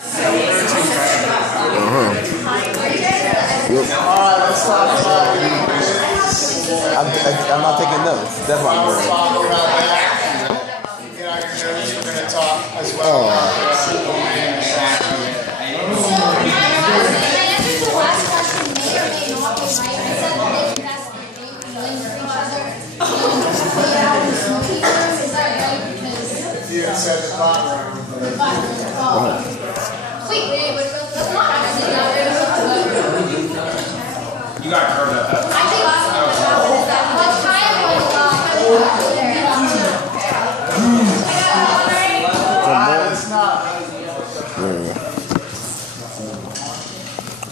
Yep. Alright, let's talk about I'm not taking notes. That's why I'm doing it. Get out your notes, we're going to talk as well about you had said the bot room. Wait, that's not actually that. You got curved up. I think last one was that. Let's try it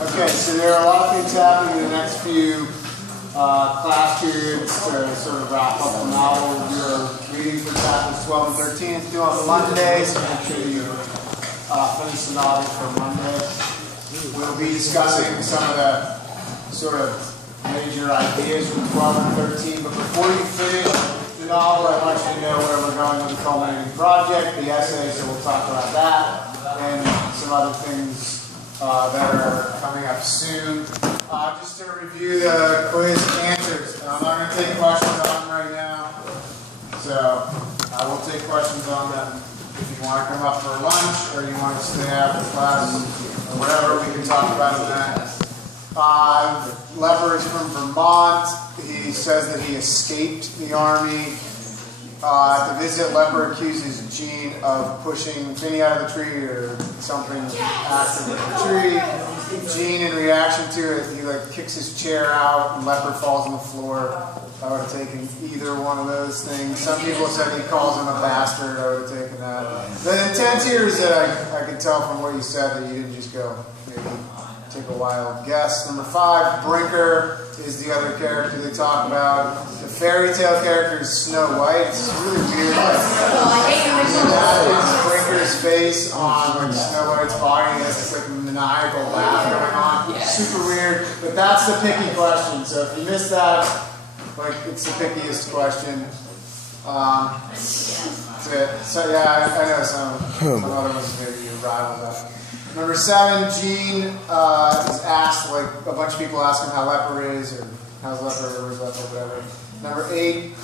Okay, so there are a lot of things happening in the next few class periods to sort of wrap up the novel. You're reading for chapters 12 and 13. It's due on Monday, so make sure you finish the novel for Monday. We'll be discussing some of the sort of major ideas from 12 and 13, but before you finish the novel, I want you to know where we're going with the culminating project, the essay, so we'll talk about that, and some other things that are coming up soon. Just to review the quiz answers, I'm not going to take questions on them right now, so I will take questions on them. If you want to come up for lunch, or you want to stay after class, or whatever, we can talk about that. Leper is from Vermont. He says that he escaped the army. At the visit, Leper accuses Gene of pushing Finny out of the tree or something active with the tree. Gene, in reaction to it, he kicks his chair out and Leper falls on the floor. I would have taken either one of those things. Some people said he calls him a bastard. I would have taken that. The intent here is that I could tell from what you said that you didn't just go maybe take a wild guess. Number 5, Brinker is the other character they talk about. The fairy tale character is Snow White. It's really weird. That is Brinker's face on Snow White's body. He has this maniacal laugh going on. Super weird. But that's the picky question. So if you missed that, it's the pickiest question. That's it. So yeah, I know some other ones maybe you rival that. Number 7, Gene is asked, a bunch of people ask him how Leper is, or how's Leper, or where's Leper, whatever. Number 8,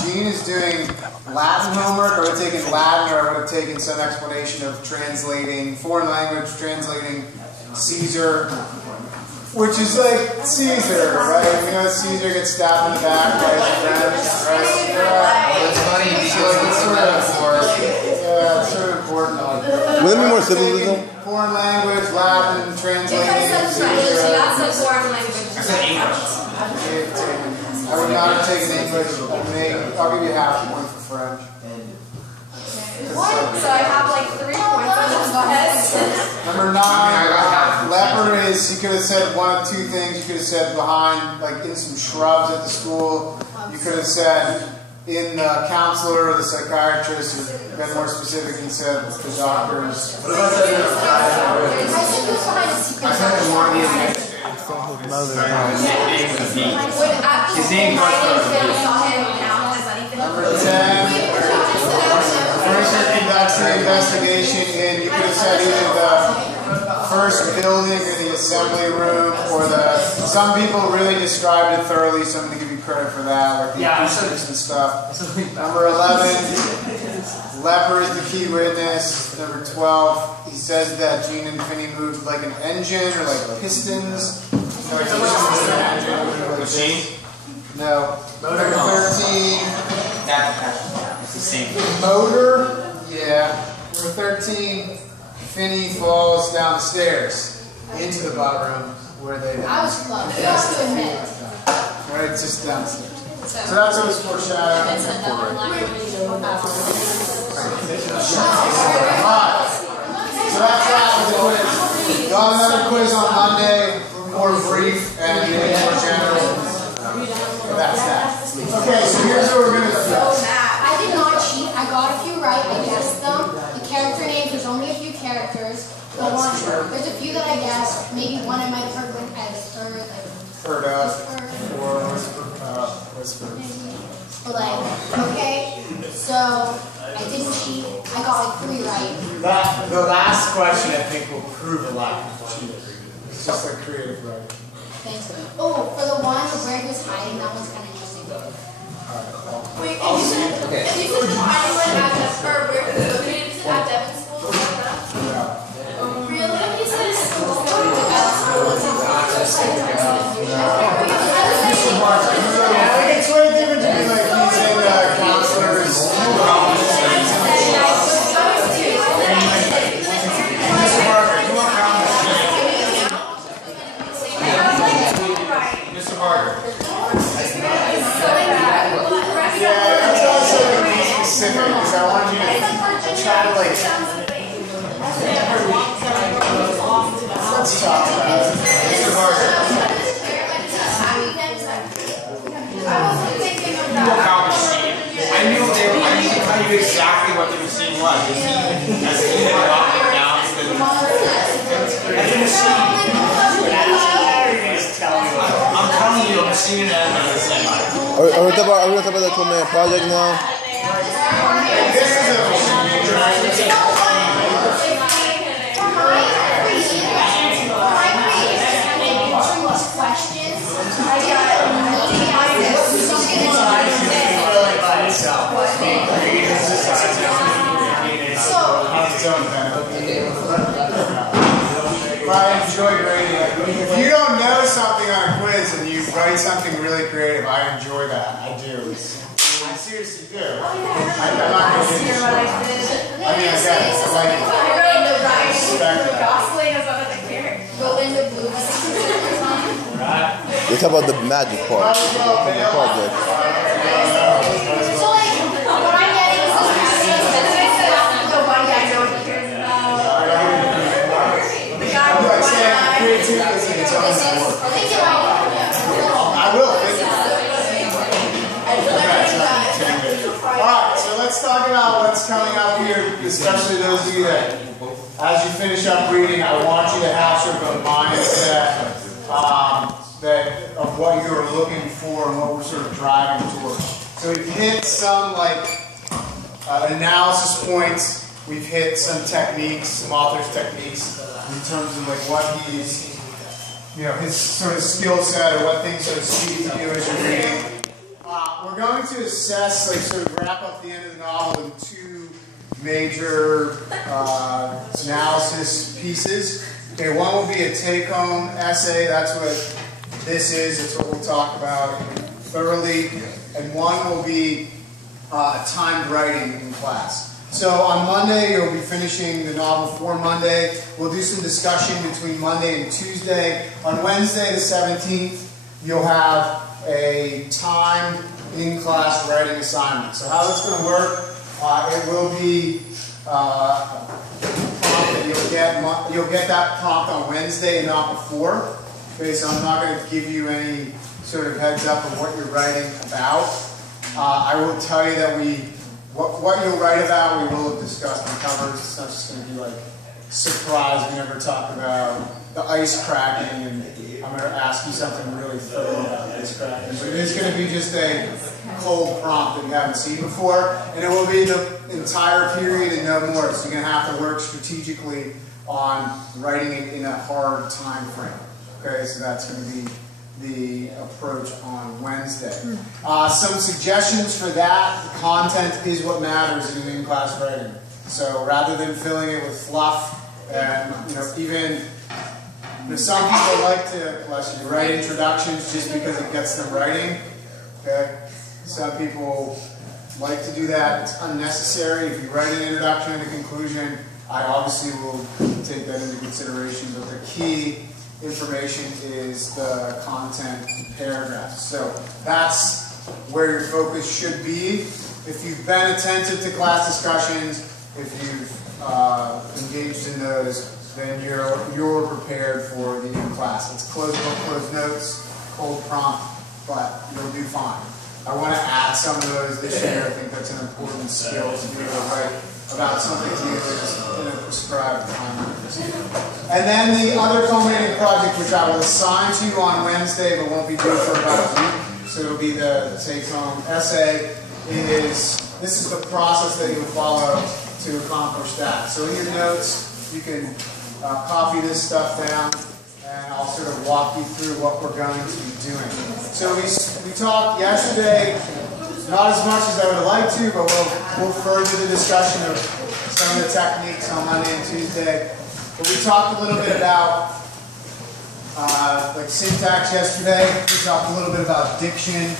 Gene is doing Latin homework. I would have taken Latin, or I would have taken some explanation of translating, foreign language, translating Caesar, which is like Caesar, right? You know, Caesar gets stabbed in the back by his friends, right? Yeah. It's funny, It's sort of important. Will there be more symbolism? Foreign language, Latin, translating. That's the foreign language. I said English. I would not have taken English. I'll give you half a point for French. What? So I have 3 points. Go ahead. Number 9, Leper is, you could have said one of 2 things. You could have said behind, in some shrubs at the school. You could have said in the counselor or the psychiatrist, or been more specific and said the doctors. What about the I said the more the his name was Number 10, Mercer conducts the investigation, and you could have said either the first building or the assembly room, or some people really described it thoroughly, so I'm going to give you credit for that, the acoustics and stuff. Number 11, Leper is the key witness. Number 12, he says that Gene and Finny moved like an engine, or like pistons. machine? No. Number 13. It's the same. Motor? Yeah. Number 13, Finny falls down the stairs into the bot room where they... I was close. You have to admit. Right, it's just downstairs. So that's what was foreshadowed. It's another language. Alright. So that's that with the quiz. We'll have another quiz on Monday, more brief and more general. So that's that. Okay, so here's what we're going to do. I did not cheat. I got a few right. I guessed them. The character names, there's only a few characters. There's a few that I guessed. Maybe one I might have heard when I Heard of. Or whisper. But okay. So I didn't cheat. I got 3 right. The last question I think will prove a lack of cheating. It's just like creative writing. Thanks. Oh, for the one where Greg was hiding, that one's kind of interesting. Wait, if you said the hiding one at or where it was located, is it at Devon's school? Really? He said it's school. It's way different to be like he's in counselors. Mr. Barker. Yeah, that's also be specific because I want you to try to like. Let's talk about it. Mr. Barker. I knew I could tell you exactly what the machine was. As he dropped it down to the machine. I'm telling you, a machine and an the same. Are we talking about the culminating project now? This is a machine. I enjoy grading. If you don't know something on a quiz and you write something really creative, I enjoy that. I do. I seriously do. I'm not going to do this. I mean, I get it. I like it. They talk about the magic part. The project. I will. Alright, so let's talk about what's coming up here, especially those of you that, as you finish up reading, I want you to have sort of a mindset of what you're looking for and what we're sort of driving towards. So we've hit some analysis points, we've hit some techniques, some author's techniques in terms of like what he's, his sort of skill set or what things are easy to do as you're reading. We're going to assess, sort of wrap up the end of the novel in two major analysis pieces. Okay, one will be a take-home essay. That's what this is. It's what we'll talk about thoroughly. And one will be timed writing in class. So on Monday, you'll be finishing the novel for Monday. We'll do some discussion between Monday and Tuesday. On Wednesday, the 17th, you'll have a timed in-class writing assignment. So how that's going to work, it will be a prompt that you'll get that prompt on Wednesday and not before. Okay, so I'm not going to give you any sort of heads up of what you're writing about. I will tell you that what you'll write about, we will have discussed and covered. It's not just going to be like surprise. We never talk about the ice cracking, and I'm going to ask you something really thorough about ice cracking. But it is going to be just a cold prompt that you haven't seen before, and it will be the entire period and no more. So you're going to have to work strategically on writing it in a hard time frame. Okay, so that's going to be the approach on Wednesday. Some suggestions for that. The content is what matters in in-class writing. So rather than filling it with fluff, and even some people like to, bless you, write introductions just because it gets them writing. Okay, some people like to do that. It's unnecessary. If you write an introduction and a conclusion, I obviously will take that into consideration. But the key information is the content paragraphs. So that's where your focus should be. If you've been attentive to class discussions, if you've engaged in those, then you're prepared for the in-class. It's closed book, closed notes, cold prompt, but you'll do fine. I want to add some of those this year. I think that's an important skill to be able to write about something new that's in a prescribed time. And then the other culminating project, which I will assign to you on Wednesday, but won't be due for about a week. So it'll be the take-home essay. This is the process that you'll follow to accomplish that. So in your notes, you can copy this stuff down, and I'll sort of walk you through what we're going to be doing. So we talked yesterday, not as much as I would like to, but we'll further the discussion of some of the techniques on Monday and Tuesday. But we talked a little bit about like syntax yesterday. We talked a little bit about diction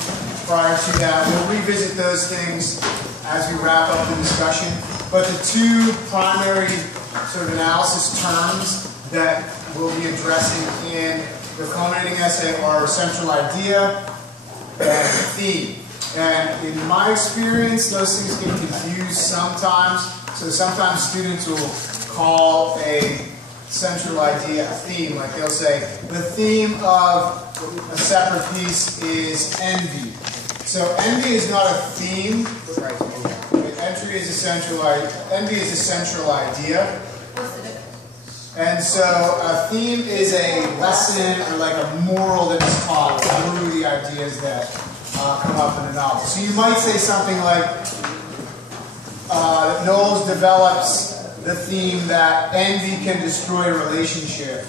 prior to that. We'll revisit those things as we wrap up the discussion. But the two primary sort of analysis terms that we'll be addressing in the culminating essay are central idea and theme. And in my experience, those things get confused sometimes. So sometimes students will call a central idea a theme. Like they'll say, the theme of a separate piece is envy. So envy is not a theme. Envy is a central idea. And so a theme is a lesson or like a moral that is taught through the ideas that come up in the novel. So you might say something like, Knowles develops the theme that envy can destroy a relationship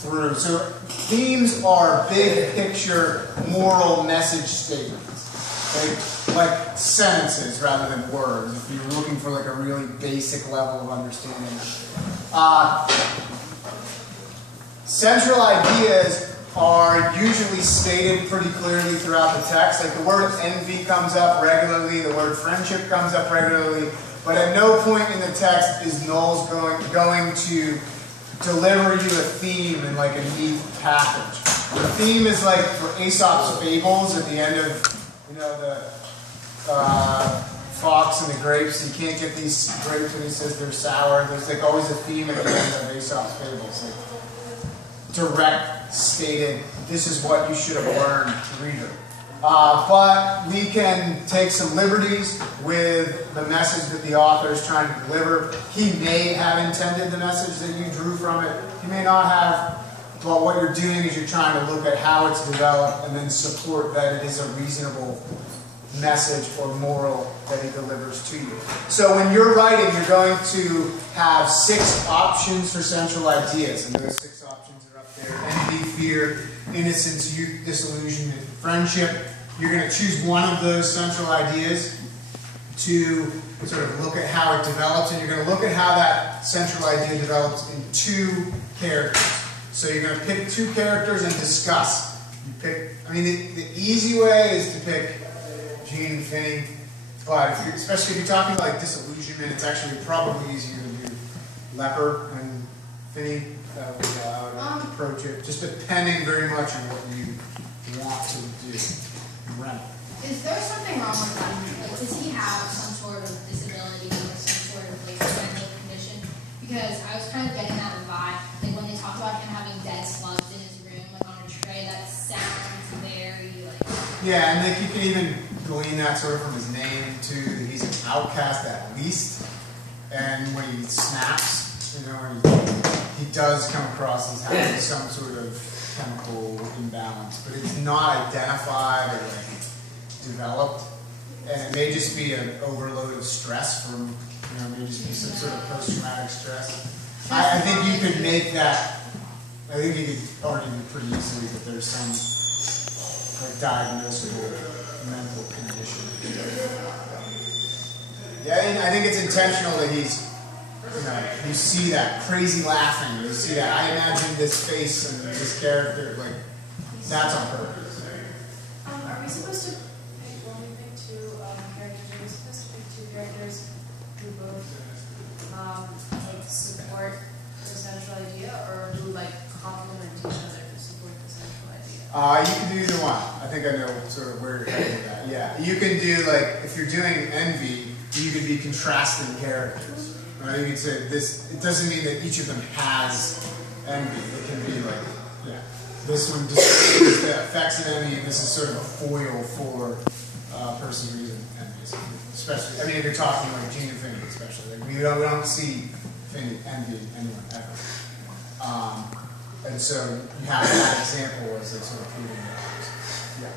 through. So themes are big picture moral message statements. Like sentences rather than words, if you're looking for like a really basic level of understanding. Central ideas are usually stated pretty clearly throughout the text. Like the word envy comes up regularly, the word friendship comes up regularly, but at no point in the text is Knowles going to deliver you a theme in like a neat package. The theme is like for Aesop's fables at the end of, the fox and the grapes. You can't get these grapes when he says they're sour. There's like always a theme at the end of Aesop's fables. Like direct, stated, this is what you should have learned, reader. But we can take some liberties with the message that the author is trying to deliver. He may have intended the message that you drew from it. He may not have. But what you're doing is you're trying to look at how it's developed and then support that it is a reasonable message or moral that he delivers to you. So when you're writing, you're going to have 6 options for central ideas. And those 6 options are up there. Envy, fear, innocence, youth, disillusionment, friendship. You're going to choose one of those central ideas to sort of look at how it develops. And you're going to look at how that central idea develops in 2 characters. So you're going to pick 2 characters and discuss. You pick. I mean, the easy way is to pick Gene and Finney, but especially if you're talking like disillusionment, it's actually probably easier to do Leper and Finney. That would be how I would approach it, just depending very much on what you want to do. Is there something wrong with him? Like, does he have some sort of disability or some sort of like mental condition? Because I was kind of getting that vibe, like when they talk about him having dead slugs in his room, like on a tray, that sounds very like. Yeah, and like you can even glean that sort of from his name too. That he's an outcast at least, and when he snaps, he does come across as having some sort of chemical imbalance, but it's not identified or like developed, and it may just be an overload of stress from, may just be some sort of post-traumatic stress. I think you could make that. I think you could argue pretty easily that there's some like diagnosable mental condition. Yeah, I think it's intentional that he's. You see that crazy laughing. You see that. I imagine this face and this character, like that's on purpose. Are we supposed to pick, when we pick 2 characters? Are we supposed to pick 2 characters who both like support the central idea, or who like complement each other to support the central idea? You can do either one. I think I know sort of where you're heading with that. Yeah, you can do like if you're doing envy, you could be contrasting characters. Right? You could say this. It doesn't mean that each of them has envy. It can be like, this one just affects an envy, and this is sort of a foil for a person who's envious. Especially, I mean, if you're talking like Gene and Finney, especially, like we don't see Finney envy anyone ever. And so you have that example as a sort of proving that. Yeah.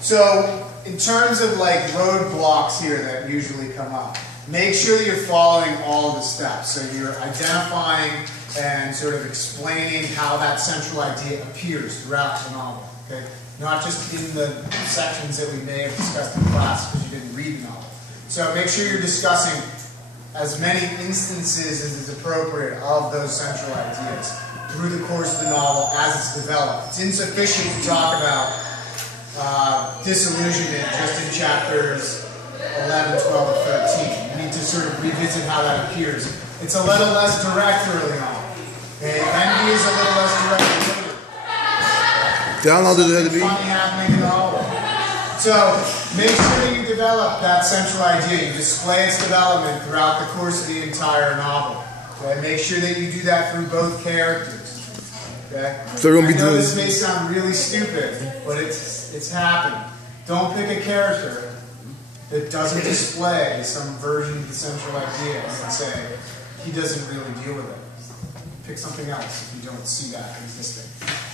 So in terms of like roadblocks here that usually come up, make sure that you're following all of the steps. So you're identifying and sort of explaining how that central idea appears throughout the novel. Okay? Not just in the sections that we may have discussed in class because you didn't read the novel. So make sure you're discussing as many instances as is appropriate of those central ideas through the course of the novel as it's developed. It's insufficient to talk about disillusionment just in chapters 11, 12, and 13. You need to sort of revisit how that appears. It's a little less direct early on. Okay? Envy is a little less direct later. How long does it have to be? Funny happening in the novel. So make sure that you develop that central idea. You display its development throughout the course of the entire novel. Okay? Make sure that you do that through both characters. Okay? So we're gonna be I know doing this may sound really stupid, but it's happened. Don't pick a character that doesn't display some version of the central idea and say he doesn't really deal with it. Pick something else if you don't see that existing.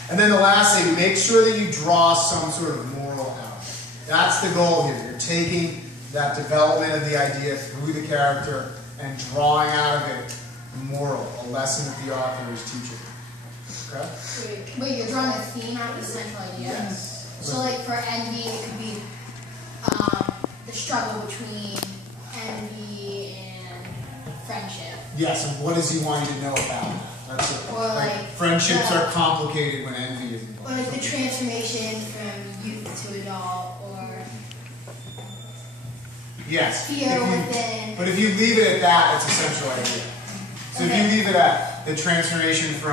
And then the last thing, make sure that you draw some sort of moral out. That's the goal here. You're taking that development of the idea through the character and drawing out of it a moral, a lesson that the author is teaching. Okay? Wait, you're drawing a theme out of the central idea? Yes. So like for envy, it could be the struggle between envy and friendship. Yes, and what does he want you to know about that? That's it. Or like friendships are complicated when envy is involved. Or like the transformation from youth to adult, or yes. fear within. But if you leave it at that, it's a central idea. So if you leave it at the transformation from